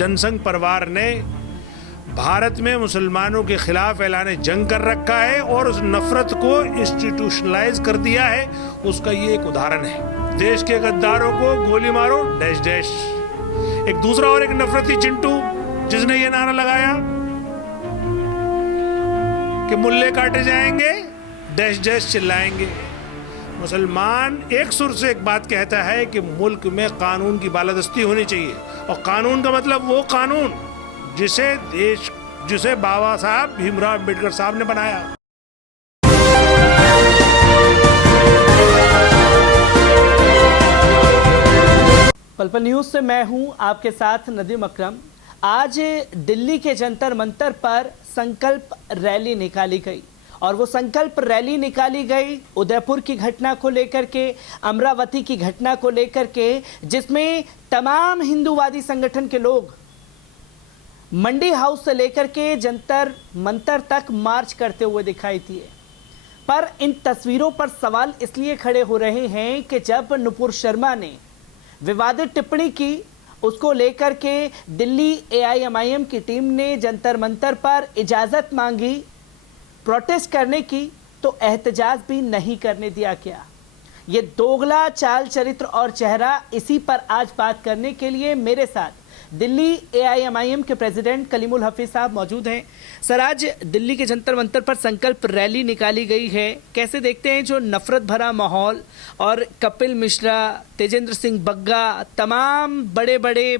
जनसंघ परिवार ने भारत में मुसलमानों के खिलाफ ऐलान जंग कर रखा है और उस नफरत को इंस्टीट्यूशनलाइज कर दिया है। उसका ये एक उदाहरण है। देश के गद्दारों को गोली मारो डैश डैश। एक दूसरा और एक नफरती चिंटू जिसने ये नारा लगाया कि मुल्ले काटे जाएंगे डैश डैश चिल्लाएंगे। मुसलमान एक सुर से एक बात कहता है कि मुल्क में कानून की बालादस्ती होनी चाहिए, और कानून का मतलब वो कानून जिसे बाबा साहब भीमराव अम्बेडकर साहब ने बनाया। पल न्यूज से मैं हूं आपके साथ नदीम अकरम। आज दिल्ली के जंतर मंतर पर संकल्प रैली निकाली गई, और वो संकल्प रैली निकाली गई उदयपुर की घटना को लेकर के, अमरावती की घटना को लेकर के, जिसमें तमाम हिंदूवादी संगठन के लोग मंडी हाउस से लेकर के जंतर मंतर तक मार्च करते हुए दिखाई दिए। पर इन तस्वीरों पर सवाल इसलिए खड़े हो रहे हैं कि जब नुपुर शर्मा ने विवादित टिप्पणी की, उसको लेकर के दिल्ली AIMIM की टीम ने जंतर मंतर पर इजाजत मांगी प्रोटेस्ट करने की, तो एहतजाज भी नहीं करने दिया गया। ये दोगला चाल चरित्र और चेहरा, इसी पर आज बात करने के लिए मेरे साथ दिल्ली AIMIM के प्रेसिडेंट कलीमुल हफीज साहब मौजूद हैं। सर, आज दिल्ली के जंतर मंतर पर संकल्प रैली निकाली गई है, कैसे देखते हैं जो नफरत भरा माहौल, और कपिल मिश्रा, तेजेंद्र सिंह बग्गा, तमाम बड़े बड़े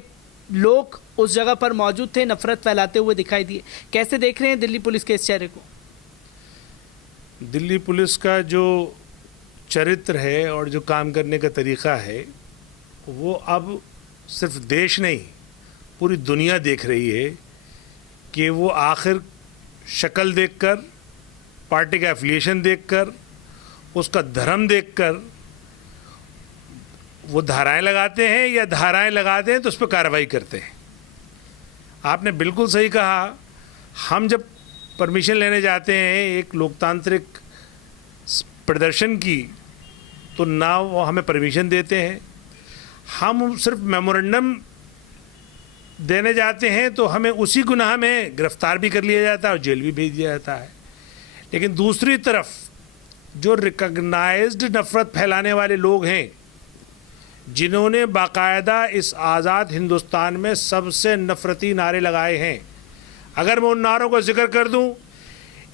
लोग उस जगह पर मौजूद थे, नफरत फैलाते हुए दिखाई दिए। कैसे देख रहे हैं दिल्ली पुलिस के इस चेहरे को? दिल्ली पुलिस का जो चरित्र है और जो काम करने का तरीका है, वो अब सिर्फ देश नहीं पूरी दुनिया देख रही है कि वो आखिर शक्ल देखकर, पार्टी का एफिलिएशन देखकर, उसका धर्म देखकर वो धाराएं लगाते हैं, या धाराएं लगाते हैं तो उस पर कार्रवाई करते हैं। आपने बिल्कुल सही कहा। हम जब परमिशन लेने जाते हैं एक लोकतांत्रिक प्रदर्शन की, तो ना वो हमें परमिशन देते हैं। हम सिर्फ मेमोरेंडम देने जाते हैं तो हमें उसी गुनाह में गिरफ्तार भी कर लिया जाता है और जेल भी भेज दिया जाता है। लेकिन दूसरी तरफ जो रिकॉग्नाइज्ड नफरत फैलाने वाले लोग हैं, जिन्होंने बाकायदा इस आज़ाद हिंदुस्तान में सबसे नफरती नारे लगाए हैं, अगर मैं उन नारों का जिक्र कर दूं,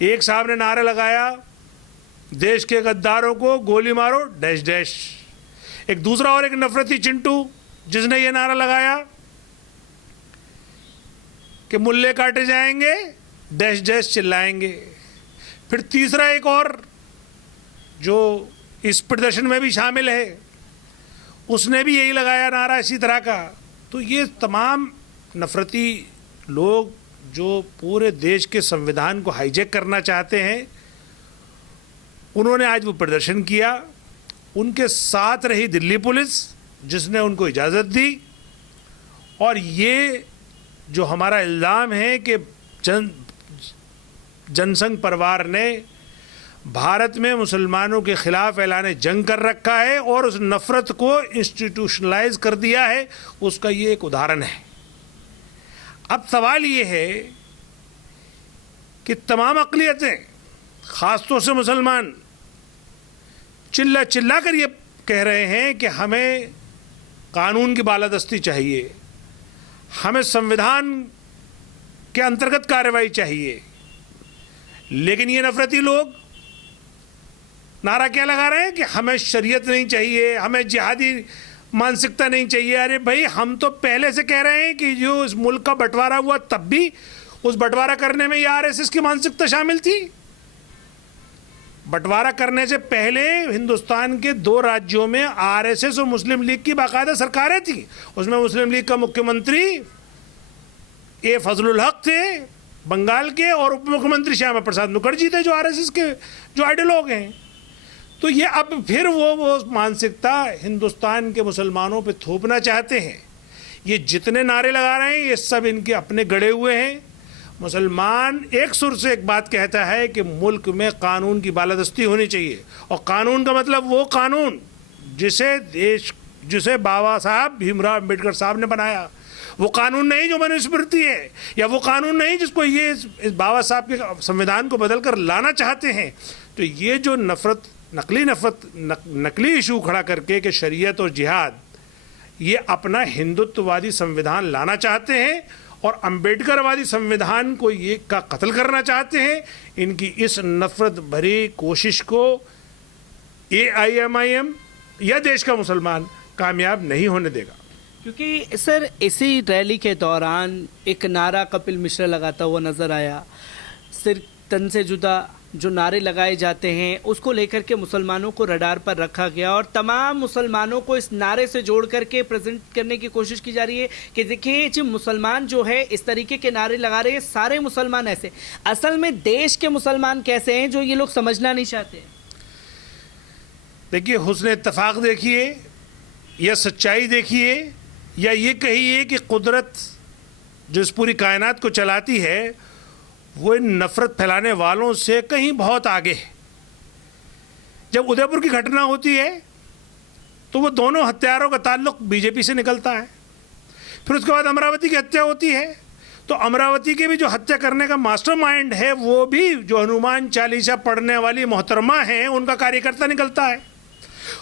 एक साहब ने नारा लगाया देश के गद्दारों को गोली मारो डैश डैश। एक दूसरा और एक नफरती चिंटू जिसने ये नारा लगाया कि मुल्ले काटे जाएंगे डैश डैश चिल्लाएंगे। फिर तीसरा एक और जो इस प्रदर्शन में भी शामिल है, उसने भी यही लगाया नारा इसी तरह का। तो ये तमाम नफरती लोग जो पूरे देश के संविधान को हाईजैक करना चाहते हैं, उन्होंने आज वो प्रदर्शन किया। उनके साथ रही दिल्ली पुलिस जिसने उनको इजाज़त दी। और ये जो हमारा इल्ज़ाम है कि जनसंघ परिवार ने भारत में मुसलमानों के खिलाफ ऐलान जंग कर रखा है और उस नफरत को इंस्टीट्यूशनलाइज कर दिया है, उसका ये एक उदाहरण है। अब सवाल ये है कि तमाम अक़लियतें, ख़ासतौर से मुसलमान, चिल्ला चिल्ला कर ये कह रहे हैं कि हमें कानून की बालादस्ती चाहिए, हमें संविधान के अंतर्गत कार्रवाई चाहिए। लेकिन ये नफरती लोग नारा क्या लगा रहे हैं कि हमें शरीयत नहीं चाहिए, हमें जिहादी मानसिकता नहीं चाहिए। अरे भाई, हम तो पहले से कह रहे हैं कि जो इस मुल्क का बंटवारा हुआ, तब भी उस बंटवारा करने में ये RSS की मानसिकता शामिल थी। बंटवारा करने से पहले हिंदुस्तान के 2 राज्यों में RSS और मुस्लिम लीग की बाकायदा सरकारें थी। उसमें मुस्लिम लीग का मुख्यमंत्री A फजलुल हक थे बंगाल के, और उप मुख्यमंत्री श्यामा प्रसाद मुखर्जी थे जो RSS के जो आइडियोलॉग हैं। तो ये अब फिर वो मानसिकता हिंदुस्तान के मुसलमानों पे थोपना चाहते हैं। ये जितने नारे लगा रहे हैं, ये सब इनके अपने गड़े हुए हैं। मुसलमान एक सुर से एक बात कहता है कि मुल्क में कानून की बालादस्ती होनी चाहिए, और कानून का मतलब वो कानून जिसे बाबा साहब भीमराव अम्बेडकर साहब ने बनाया। वो कानून नहीं जो मनुस्मृति है, या वो कानून नहीं जिसको ये इस बाबा साहब के संविधान को बदल कर लाना चाहते हैं। तो ये जो नकली इशू खड़ा करके कि शरीयत और जिहाद, ये अपना हिंदुत्ववादी संविधान लाना चाहते हैं और अंबेडकरवादी संविधान को ये का कत्ल करना चाहते हैं। इनकी इस नफरत भरी कोशिश को AIMIM या देश का मुसलमान कामयाब नहीं होने देगा। क्योंकि सर इसी रैली के दौरान एक नारा कपिल मिश्रा लगाता हुआ नजर आया, सिर तन से जुदा जो नारे लगाए जाते हैं उसको लेकर के मुसलमानों को रडार पर रखा गया और तमाम मुसलमानों को इस नारे से जोड़ करके प्रेजेंट करने की कोशिश की जा रही है कि देखिए जो मुसलमान जो है इस तरीके के नारे लगा रहे हैं, सारे मुसलमान ऐसे। असल में देश के मुसलमान कैसे हैं जो ये लोग समझना नहीं चाहते। देखिए, हुस्न इत्तफाक देखिए या सच्चाई देखिए या ये कहिए कि कुदरत जो इस पूरी कायनात को चलाती है वो इन नफरत फैलाने वालों से कहीं बहुत आगे है। जब उदयपुर की घटना होती है तो वो दोनों हत्यारों का ताल्लुक बीजेपी से निकलता है। फिर उसके बाद अमरावती की हत्या होती है तो अमरावती के भी जो हत्या करने का मास्टरमाइंड है वो भी जो हनुमान चालीसा पढ़ने वाली मोहतरमा हैं उनका कार्यकर्ता निकलता है।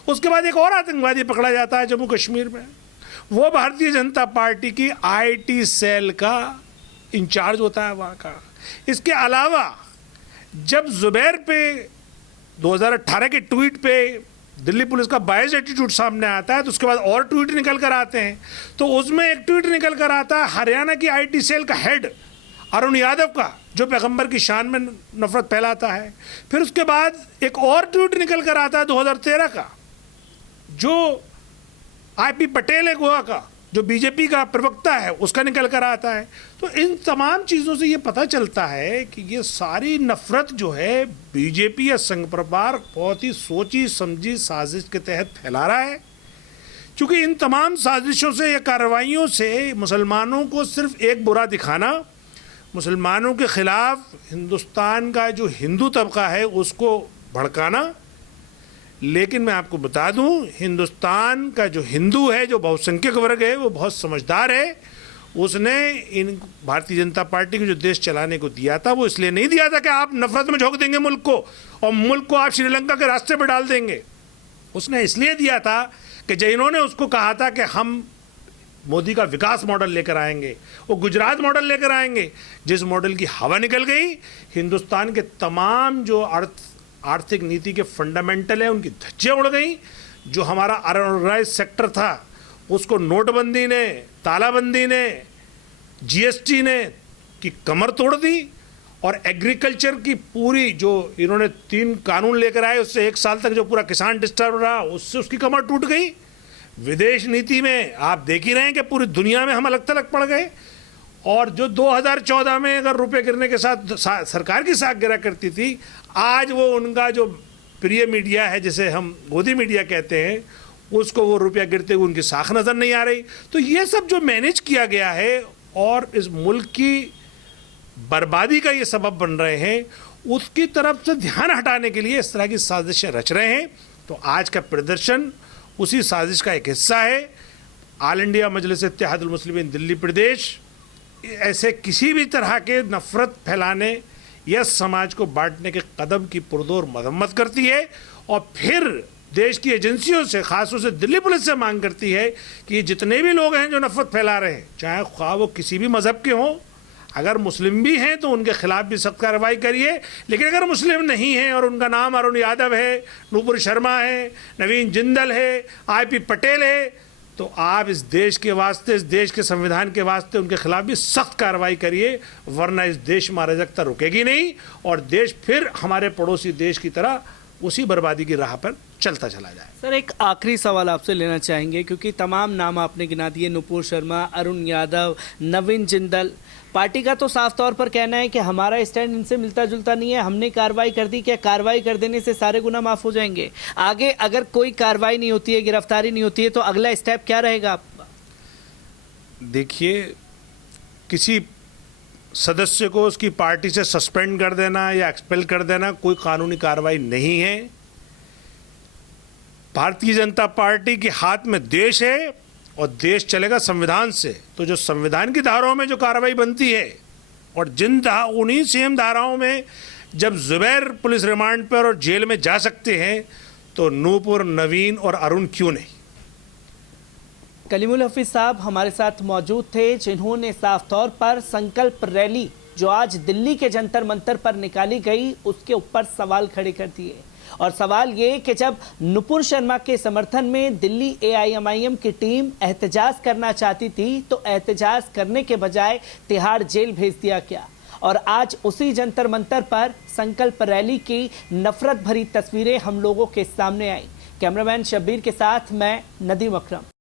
उसके बाद एक और आतंकवादी पकड़ा जाता है जम्मू कश्मीर में, वो भारतीय जनता पार्टी की IT सेल का इंचार्ज होता है वहाँ का। इसके अलावा जब जुबैर पे 2018 के ट्वीट पे दिल्ली पुलिस का बायस एटीट्यूड सामने आता है तो उसके बाद और ट्वीट निकल कर आते हैं। तो उसमें एक ट्वीट निकल कर आता है हरियाणा की IT सेल का हेड अरुण यादव का, जो पैगंबर की शान में नफरत फैलाता है। फिर उसके बाद एक और ट्वीट निकल कर आता है 2013 का, जो IP पटेल है गोवा का, जो बीजेपी का प्रवक्ता है, उसका निकल कर आता है। तो इन तमाम चीज़ों से ये पता चलता है कि ये सारी नफरत जो है बीजेपी या संघ परिवार बहुत ही सोची समझी साजिश के तहत फैला रहा है। क्योंकि इन तमाम साजिशों से या कार्रवाइयों से मुसलमानों को सिर्फ एक बुरा दिखाना, मुसलमानों के खिलाफ हिंदुस्तान का जो हिंदू तबका है उसको भड़काना। लेकिन मैं आपको बता दूं, हिंदुस्तान का जो हिंदू है, जो बहुसंख्यक वर्ग है, वो बहुत समझदार है। उसने इन भारतीय जनता पार्टी को जो देश चलाने को दिया था वो इसलिए नहीं दिया था कि आप नफरत में झोंक देंगे मुल्क को और मुल्क को आप श्रीलंका के रास्ते पर डाल देंगे। उसने इसलिए दिया था कि जब इन्होंने उसको कहा था कि हम मोदी का विकास मॉडल लेकर आएंगे, वो गुजरात मॉडल लेकर आएंगे, जिस मॉडल की हवा निकल गई, हिंदुस्तान के तमाम जो आर्थिक नीति के फंडामेंटल है उनकी धज्जियाँ उड़ गई। जो हमारा अनऑर्गेनाइज्ड सेक्टर था उसको नोटबंदी ने, तालाबंदी ने, GST ने की कमर तोड़ दी और एग्रीकल्चर की पूरी जो इन्होंने 3 कानून लेकर आए उससे 1 साल तक जो पूरा किसान डिस्टर्ब रहा उससे उसकी कमर टूट गई। विदेश नीति में आप देख ही रहे हैं कि पूरी दुनिया में हम अलग थलग पड़ गए। और जो 2014 में अगर रुपए गिरने के साथ सरकार की साख गिरा करती थी, आज वो उनका जो प्रिय मीडिया है जिसे हम गोदी मीडिया कहते हैं, उसको वो रुपया गिरते हुए उनकी साख नज़र नहीं आ रही। तो ये सब जो मैनेज किया गया है और इस मुल्क की बर्बादी का ये सबब बन रहे हैं, उसकी तरफ से ध्यान हटाने के लिए इस तरह की साजिशें रच रहे हैं। तो आज का प्रदर्शन उसी साजिश का एक हिस्सा है। ऑल इंडिया मजलिस इत्तेहादुल मुस्लिमीन दिल्ली प्रदेश ऐसे किसी भी तरह के नफरत फैलाने या समाज को बांटने के कदम की पुरजोर मजम्मत करती है और फिर देश की एजेंसियों से, खासतौर से दिल्ली पुलिस से मांग करती है कि जितने भी लोग हैं जो नफरत फैला रहे हैं, चाहे ख्वाह वो किसी भी मज़हब के हों, अगर मुस्लिम भी हैं तो उनके खिलाफ भी सख्त कार्रवाई करिए। लेकिन अगर मुस्लिम नहीं हैं और उनका नाम अरुण यादव है, नूपुर शर्मा है, नवीन जिंदल है, IP पटेल है, तो आप इस देश के वास्ते, इस देश के संविधान के वास्ते उनके खिलाफ भी सख्त कार्रवाई करिए, वरना इस देश में अराजकता रुकेगी नहीं और देश फिर हमारे पड़ोसी देश की तरह उसी बर्बादी की राह पर चलता चला जाए। सर एक आखिरी सवाल आपसे लेना चाहेंगे, क्योंकि तमाम नाम आपने गिना दिए, नूपुर शर्मा, अरुण यादव, नवीन जिंदल, पार्टी का तो साफ तौर पर कहना है कि हमारा स्टैंड इनसे मिलता जुलता नहीं है, हमने कार्रवाई कर दी, क्या कार्रवाई कर देने से सारे गुनाह माफ हो जाएंगे? आगे अगर कोई कार्रवाई नहीं होती है, गिरफ्तारी नहीं होती है, तो अगला स्टेप क्या रहेगा आपका? देखिए, किसी सदस्य को उसकी पार्टी से सस्पेंड कर देना या एक्सपेल कर देना कोई कानूनी कार्रवाई नहीं है। भारतीय जनता पार्टी के हाथ में देश है और देश चलेगा संविधान से। तो जो संविधान की धाराओं में जो कार्रवाई बनती है और उन्हीं सेम धाराओं में जब जुबैर पुलिस रिमांड पर और जेल में जा सकते हैं तो नूपुर, नवीन और अरुण क्यों नहीं? कलीमुल हफीज साहब हमारे साथ मौजूद थे, जिन्होंने साफ तौर पर संकल्प रैली जो आज दिल्ली के जंतर मंतर पर निकाली गई उसके ऊपर सवाल खड़े कर दिए। और सवाल ये कि जब नुपुर शर्मा के समर्थन में दिल्ली AIMIM की टीम एहतजाज करना चाहती थी तो एहतजाज करने के बजाय तिहाड़ जेल भेज दिया गया। और आज उसी जंतर मंतर पर संकल्प रैली की नफरत भरी तस्वीरें हम लोगों के सामने आई। कैमरामैन शब्बीर के साथ मैं नदीम अकरम।